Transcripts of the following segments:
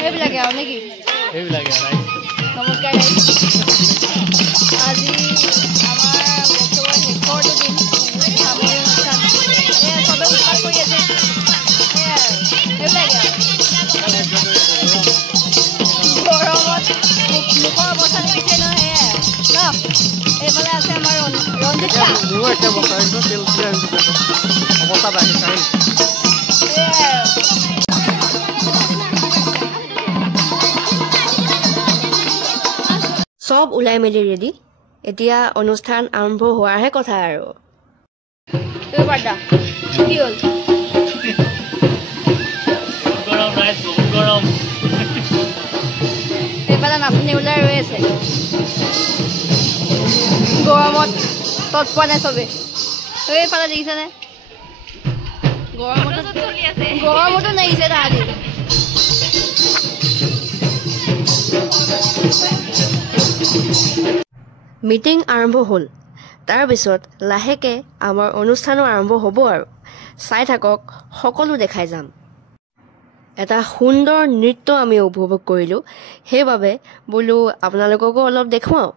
সেইবিলাকে আৰু নেকি সেইবিলাকে নমস্কাৰ আজি আমাৰ বছৰৰ শেষৰটো দিন সামৰণি অনুষ্ঠান চবে উৎপাত কৰি আছে সেইবিলাকে গৰমত মুখৰ অৱস্থা দেখিছে ন সেয়াই ন এইফালে আছে আমাৰ ৰঞ্জিত দা অৱস্থা বাঢ়িছে সব ওলাই মেলি ৰেডি এতিয়া অনুষ্ঠান আৰম্ভ হোৱাৰহে কথা আৰু কি হ'ল গৰম এইফালে নাচনি ওলাই ৰৈ আছে গৰমত তৎ পোৱা নাই চবে এইফালে দেখিছেনে গৰমতো নাহিছে তাহাঁতি মিটিং আৰম্ভ হ'ল তাৰপিছত লাহেকৈ আমাৰ অনুষ্ঠানো আৰম্ভ হ'ব আৰু চাই থাকক সকলো দেখাই যাম এটা সুন্দৰ নৃত্য আমি উপভোগ কৰিলোঁ সেইবাবে বোলো আপোনালোককো অলপ দেখুৱাওঁ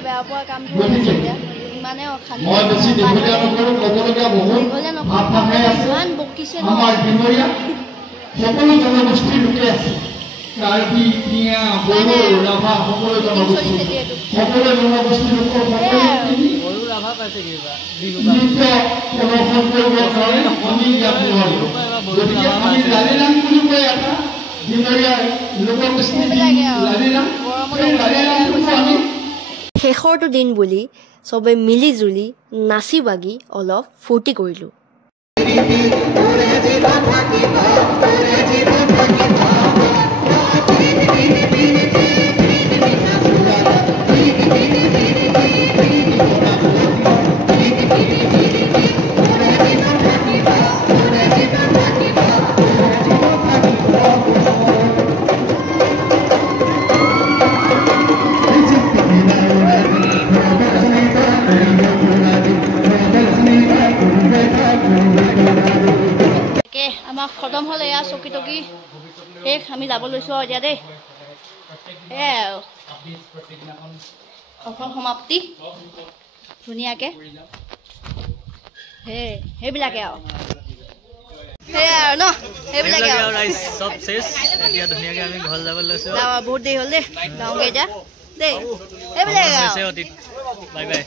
বেয়া পোৱা কামটো ইমানে অশান্তি ইমান বকিছে সকলো জনগোষ্ঠীৰ লোকে আছে কাৰ্বি মিয়া বড়ো ৰাভা সকলো জনগোষ্ঠীৰ লোকৰ বড়ো ৰাভা পাইছে কিবা নৃত্য প্ৰদৰ্শন কৰিবৰ কাৰণে আমি ইয়াত নোৱাৰিলোঁ গতিকে আমি লালিলাং বুলি কয় এটা দিনৰীয়া লোকগোষ্ঠী লালিলাং সেই লালিলাংটো আমি শেষৰটো দিন বুলি চবে মিলি জুলি নাচি বাগি অলপ ফূৰ্তি কৰিলোঁ আমাক খতম হ'ল এয়া চকী টকী শেষ আমি যাব লৈছোঁ আৰু এতিয়া দেই সেয়াই আৰু সফল সমাপ্তি ধুনীয়াকৈ সেইবিলাকে আৰু সেয়াই আৰু ন সেইবিলাকে আৰু চব শেষ এতিয়া ধুনীয়াকৈ আমি ঘৰ যাব লৈছোঁ বহুত দেৰি হ'ল দেই যাওঁগৈ এতিয়া দেই সেইবিলাকে বাই বাই